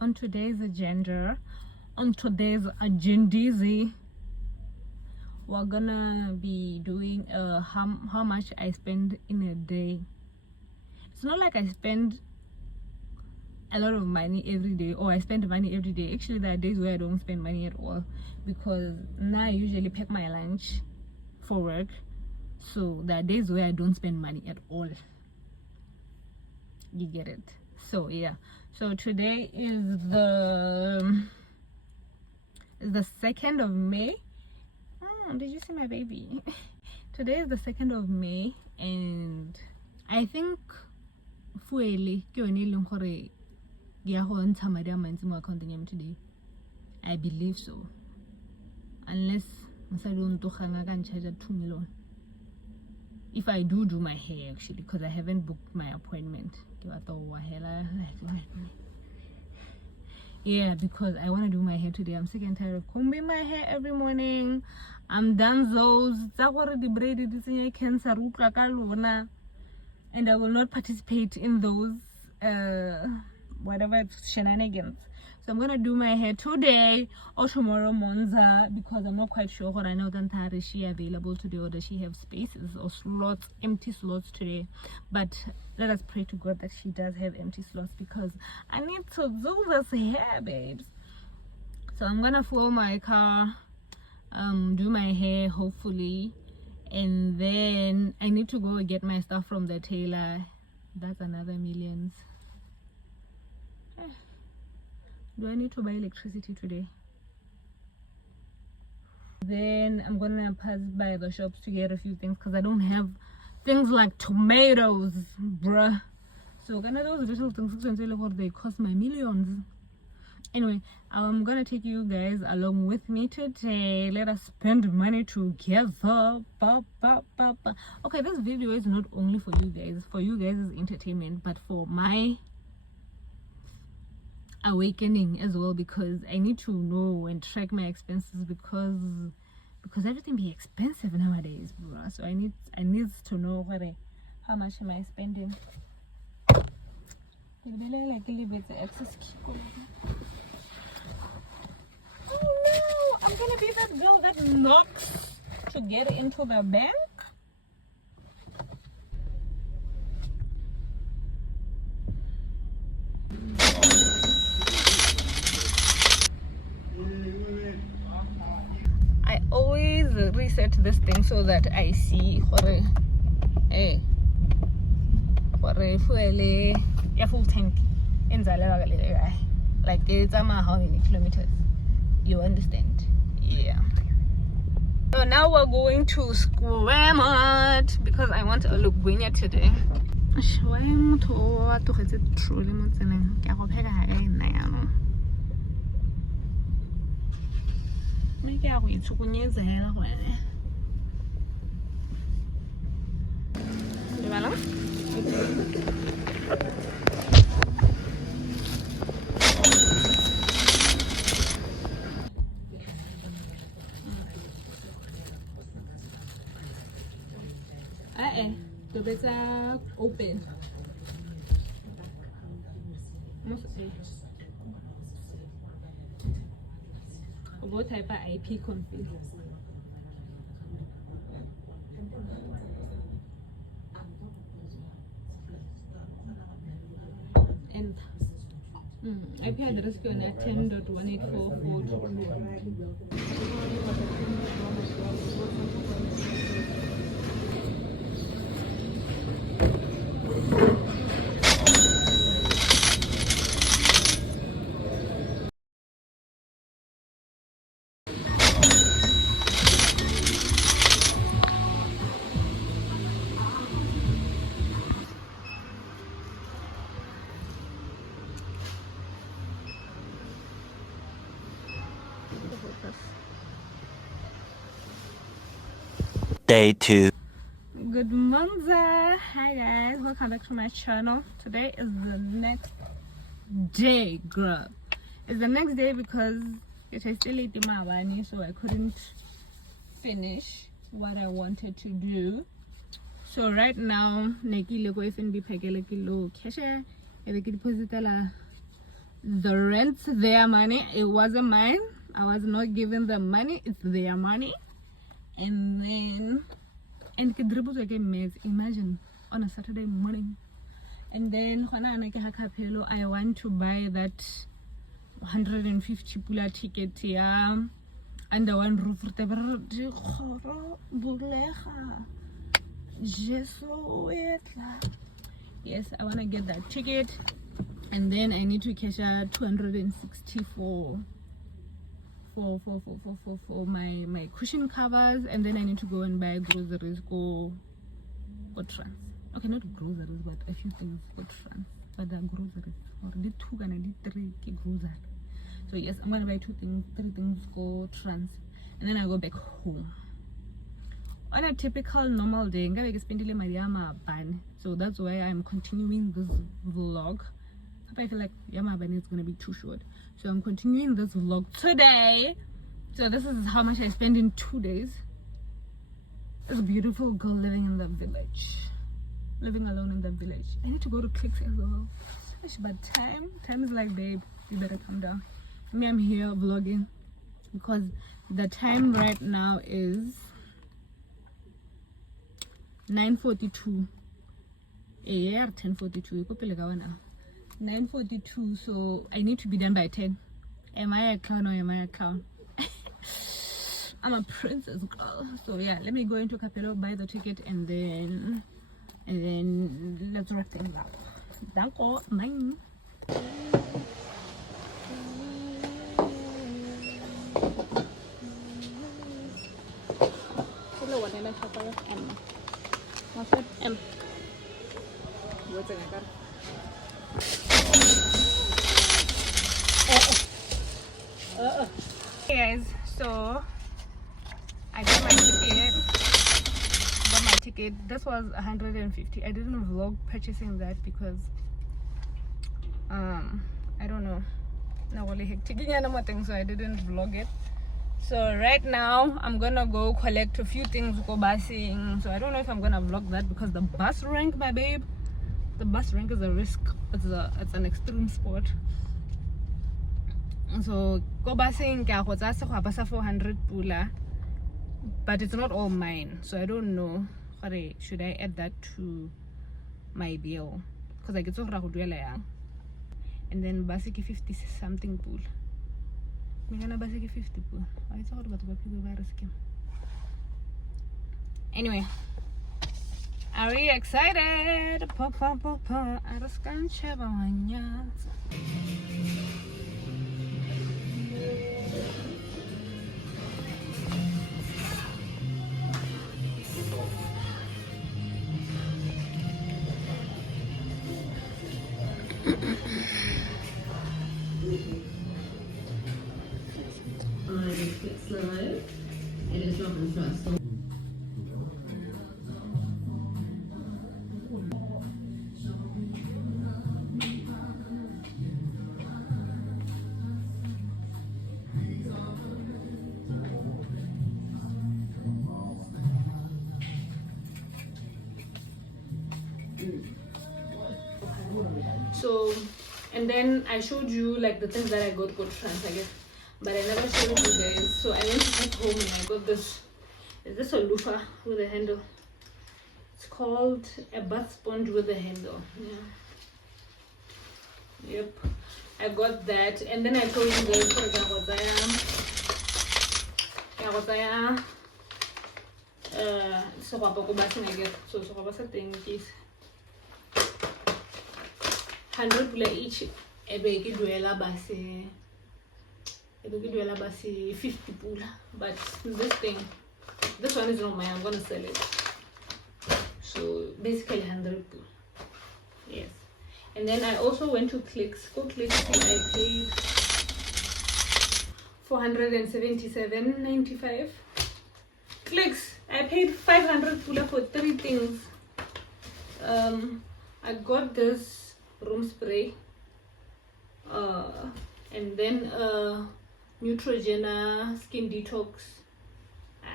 On today's agenda, we're gonna be doing how much I spend in a day. It's not like I spend a lot of money every day or I spend money every day. Actually, there are days where I don't spend money at all, because now I usually pack my lunch for work, so there are days where I don't spend money at all. You get it? So yeah, so today is the 2nd of May. Did you see my baby? Today is the 2nd of May, and I think fuele ke yone e leng gore ya go ntsha madi a mantsi mo accounteng ya me today. I believe so, unless mosadi o ntoganga ka ncharge 2 million. If I do my hair, actually, because I haven't booked my appointment. Yeah, because I want to do my hair today. I'm sick and tired of combing my hair every morning. I'm done those. And I will not participate in those whatever shenanigans. So I'm gonna do my hair today or tomorrow Monza, because I'm not quite sure what I know that is she available today, or does she have spaces or slots, empty slots today. But let us pray to God that she does have empty slots, because I need to do this hair, babes. So I'm gonna fill my car, do my hair hopefully, and then I need to go get my stuff from the tailor. That's another millions. Do I need to buy electricity today? Then I'm gonna pass by the shops to get a few things, because I don't have things like tomatoes, bruh. So kind of those little things, they cost my millions. Anyway, I'm gonna take you guys along with me today. Let us spend money together. Okay, this video is not only for you guys. For you guys is entertainment, but for my awakening as well, because I need to know and track my expenses, because everything be expensive nowadays, bro. So I need to know how much am I spending. Oh no, I'm gonna be that girl that knocks to get into the bank. I always reset this thing so that I see full tank in like it's how many kilometers, you understand? Yeah. So now we're going to Square Mart, because I want to look Gwinya today. The better open. What type of IP config? And IP address is 10.184.4. Day 2. Good morning. Hi guys, welcome back to my channel. Today is the next day, girl. It's the next day because it is still eating my bunny, so I couldn't finish what I wanted to do. So right now, Neki lego FNB pagele kilo keshe, ebe ki deposit la The rent's their money. It wasn't mine. I was not giving them money. It's their money. And then, and imagine on a Saturday morning. And then I want to buy that 150 pula ticket, yeah, under one roof. Yes, I want to get that ticket, and then I need to cash out 260 for my cushion covers, and then I need to go and buy groceries. Go trans. Okay, not groceries, but a few things for trans. But the groceries, or the 2 and the 3 groceries. So yes, I'm gonna buy 3 things go trans, and then I go back home. On a typical normal day, so that's why I'm continuing this vlog. I feel like Yama is gonna be too short, so I'm continuing this vlog today. So this is how much I spend in 2 days. This beautiful girl living in the village, living alone in the village. I need to go to Clicks as well. But time is like, babe, you better come down. I'm here vlogging because the time right now is 9:42. Yeah, 10:42. 9:42. So I need to be done by 10. Am I a clown or am I a clown? I'm a princess girl. So yeah, let me go into Capello, buy the ticket, and then let's wrap things up. Danko, mine. Hello, what am I talking about? M. What's that? M. What's it? Hey guys, so I got my ticket. This was 150. I didn't vlog purchasing that because I don't know, not really hectic, so I didn't vlog it. So right now I'm gonna go collect a few things, go busing. So I don't know if I'm gonna vlog that because the bus rank, my babe, the bus rank is a risk. It's an extreme sport. So go busing, 400 pula, but it's not all mine, so I don't know. Should I add that to my bill? Because I get so young. And then basically 50 something pool. I'm gonna basically 50 pool. I thought about the scheme. Anyway, are we excited? So, and then I showed you like the things that I got trans, I guess, but I never showed you guys. So I went to get home and I got this. Is this a loofah with a handle? It's called a bath sponge with a handle. Yeah. Yep. I got that, and then I told you guys so thing is 100 pula each. Ebe duela basi 50 pula. But this one is not mine. I'm gonna sell it. So basically 100 pula. Yes. And then I also went to Clicks. Go Clicks. I paid 477.95. Clicks. I paid 500 pula for 3 things. I got this room spray, and then Neutrogena skin detox.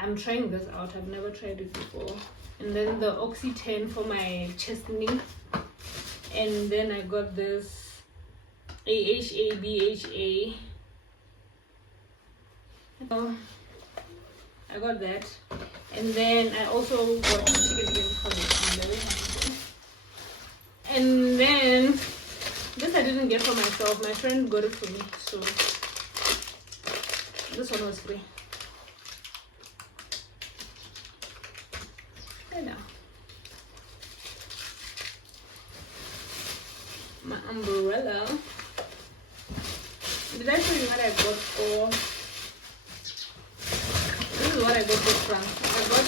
I'm trying this out. I've never tried it before. And then the Oxy 10 for my chest knee. And then I got this AHA, BHA. So I got that, and then I also got chicken because I'm very hungry. And then this I didn't get for myself. My friend got it for me, so this one was free. I know. My umbrella. Did I show you what I got for? This is what I got for France. I got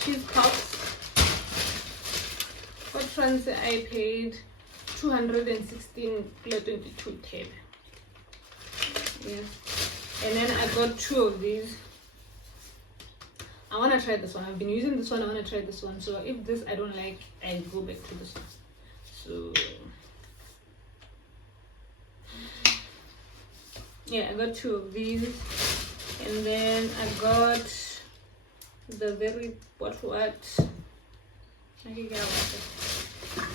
cheese puffs. For France, I paid 216.22 tab. Yes. And then I got 2 of these. I want to try this one. I've been using this one. I want to try this one. So if this I don't like, I go back to this one. So yeah, I got 2 of these, and then I got the very what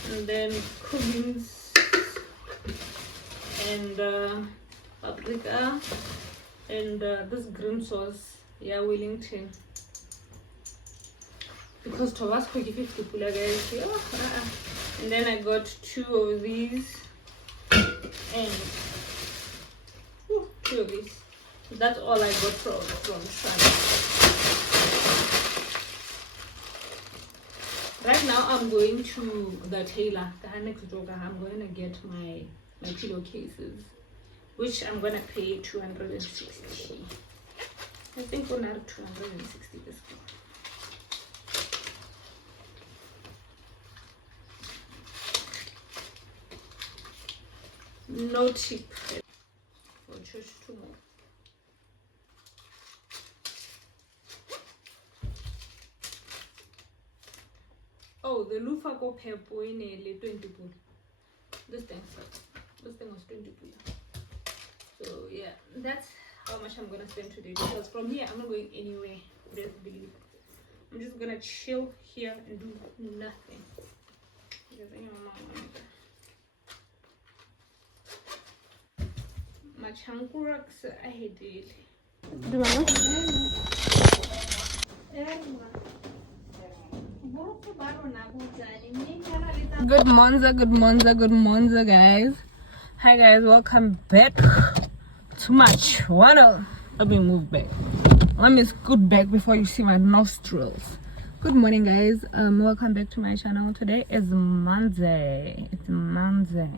and then cummins and paprika and this green sauce, yeah, Wellington, because Tabasco give 50 pula, guys. And then I got 2 of these and 2 of these. That's all I got from Shana. Right now I'm going to the tailor, I'm going to get my pillowcases, which I'm going to pay 260. I think we're not 260 this one. No tip for church tomorrow. Oh, the loofah go purple in a 20 pool. This thing was 20 pool. So yeah, that's how much I'm gonna spend today, because from here I'm not going anywhere. Just believe. I'm just gonna chill here and do nothing. Because my chankuraks I hate it. Do I know? Good morning, guys. Hi guys, welcome back to my channel. Let me move back. Let me scoot back before you see my nostrils. Good morning, guys. Welcome back to my channel. Today is Monday. It's Monday.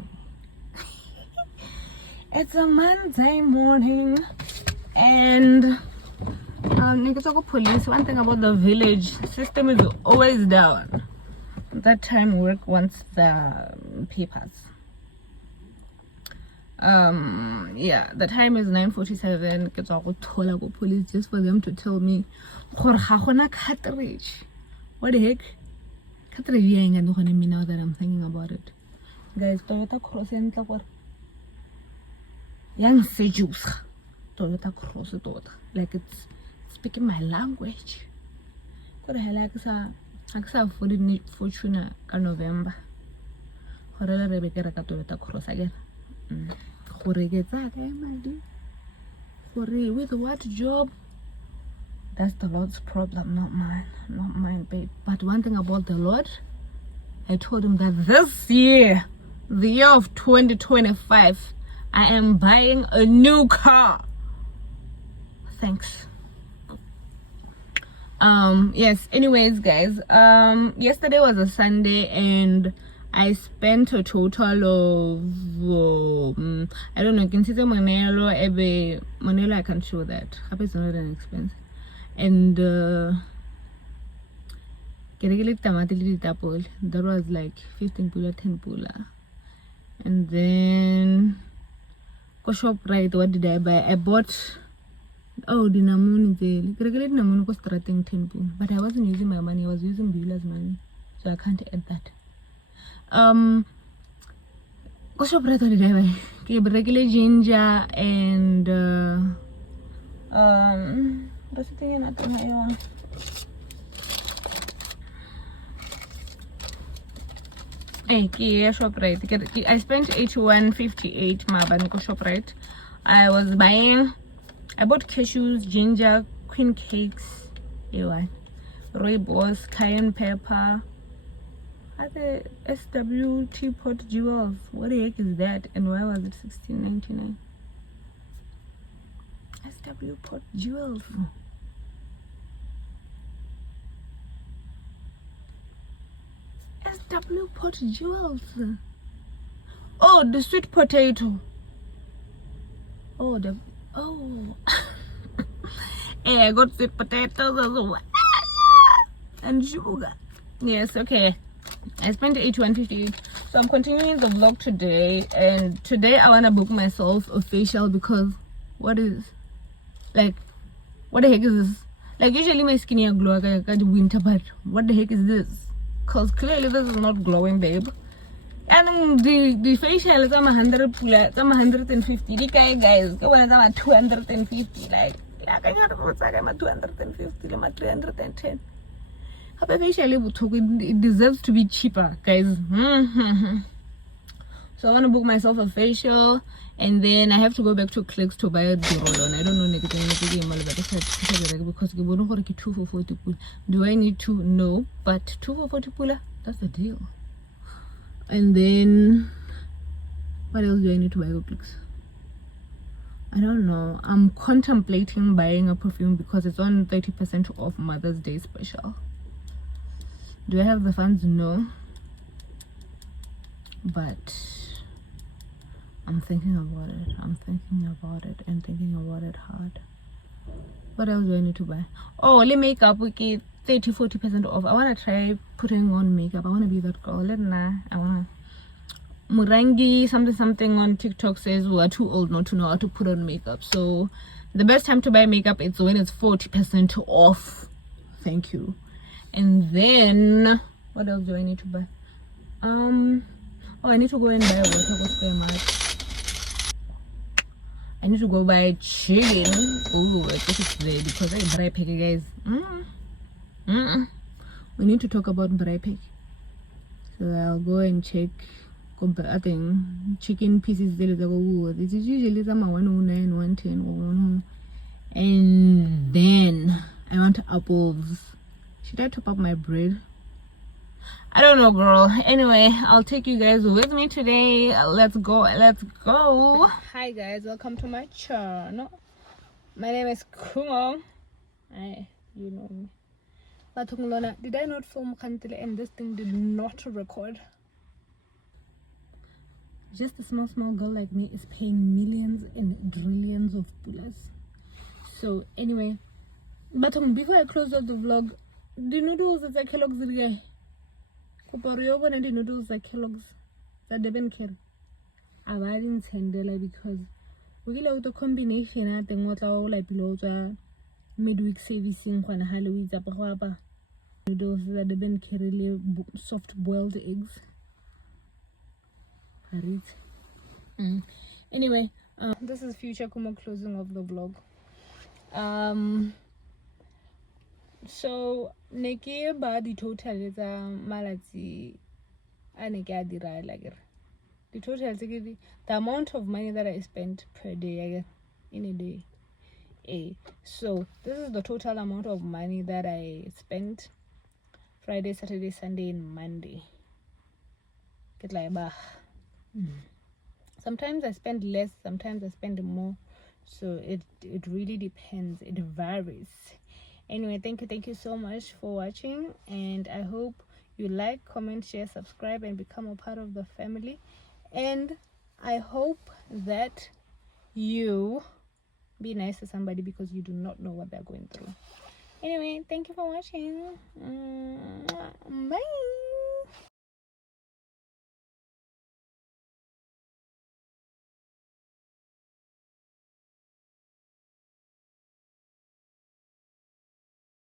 It's a Monday morning, and police. One thing about the village system is always down. That time work wants the papers. Yeah, the time is 9:47. Ke tswa go thola go police just for them to tell me gore ga gona cartridge. What the heck? Cartridge ya enga no gone me now that I'm thinking about it. Guys, Toyota Cross entla gore yang seduce. Toyota Cross tota. Like it's speaking my language. Gore hela ka sa fortune ka November. Gore la re be ke reka Toyota Cross again. Gore ke tsa ka madi. Gore with what job? That's the Lord's problem, not mine, babe. But one thing about the Lord, I told him that this year, the year of 2025, I am buying a new car. Thanks. Yes, anyways, guys, yesterday was a Sunday and I spent a total of I don't know, you can see the Monelo, I can show that. It's not an expense. And that was like 15 pula, 10 pula. And then go shop, right? What did I buy? I bought the namun namun cost 10 pula, but I wasn't using my money, I was using Bila's money, so I can't add that. Go shop, right? What did I buy? Regular ginger and what's the thing in that? ShopRite. I spent 81.58 Mabanko ShopRite. I bought cashews, ginger, queen cakes, rooibos, cayenne pepper, the SW teapot jewels. What the heck is that? And why was it $16.99? SW pot jewels. SW pot jewels. Oh, the sweet potato. Oh. Hey, I got sweet potatoes as well. And sugar. Yes, okay. I spent 81.58. So I'm continuing the vlog today, and today I wanna book myself a facial because what the heck is this? Like usually my skin is glow like the winter, but what the heck is this? Cause clearly this is not glowing, babe. And the facial is 100 pula, 150. The guys, go on 250. Like I got 250, 310. It deserves to be cheaper, guys. So I want to book myself a facial, and then I have to go back to Clicks to buy a roll-on. I don't know because 2 for 40 pula. Do I need to? No, but 2 for 40 pula, that's the deal. And then what else do I need to buy at Clicks? I don't know. I'm contemplating buying a perfume because it's on 30% off Mother's Day special. Do I have the funds? No. But I'm thinking about it. I'm thinking about it and thinking about it hard. What else do I need to buy? Oh, only makeup. We get 30-40% off. I want to try putting on makeup. I want to be that girl. I want to. Murangi something on TikTok says we are too old not to know how to put on makeup. So the best time to buy makeup is when it's 40% off. Thank you. And then what else do I need to buy? I need to go and buy water. I need to go buy chicken. Oh, I think it's there because I dry pick, guys. We need to talk about dry pick. So I'll go and check. I think chicken pieces there is this is usually some 109, 110, and then I want apples. Should I top up my bread? I don't know, girl. Anyway, I'll take you guys with me today. Let's go. Hi guys, welcome to my channel. My name is Kumo. You know me. Did I not film Kantile and this thing did not record? Just a small girl like me is paying millions and trillions of dollars. So anyway, but before I close out the vlog, the noodles that Kellogg's guy. The noodles that Kellogg's that they didn't care. I didn't send because we get the combination. I think what like below the midweek servicing when Halloween noodles that they didn't carry soft boiled eggs. Anyway, this is future Kumo closing of the vlog. So Neki ba the total is malati the total is the amount of money that I spent per day in a day. So this is the total amount of money that I spent Friday, Saturday, Sunday, and Monday. Get like bah. Sometimes I spend less, sometimes I spend more, so it really depends. It varies. Anyway, thank you so much for watching, and I hope you like, comment, share, subscribe, and become a part of the family. And I hope that you be nice to somebody because you do not know what they're going through. Anyway, thank you for watching. Bye.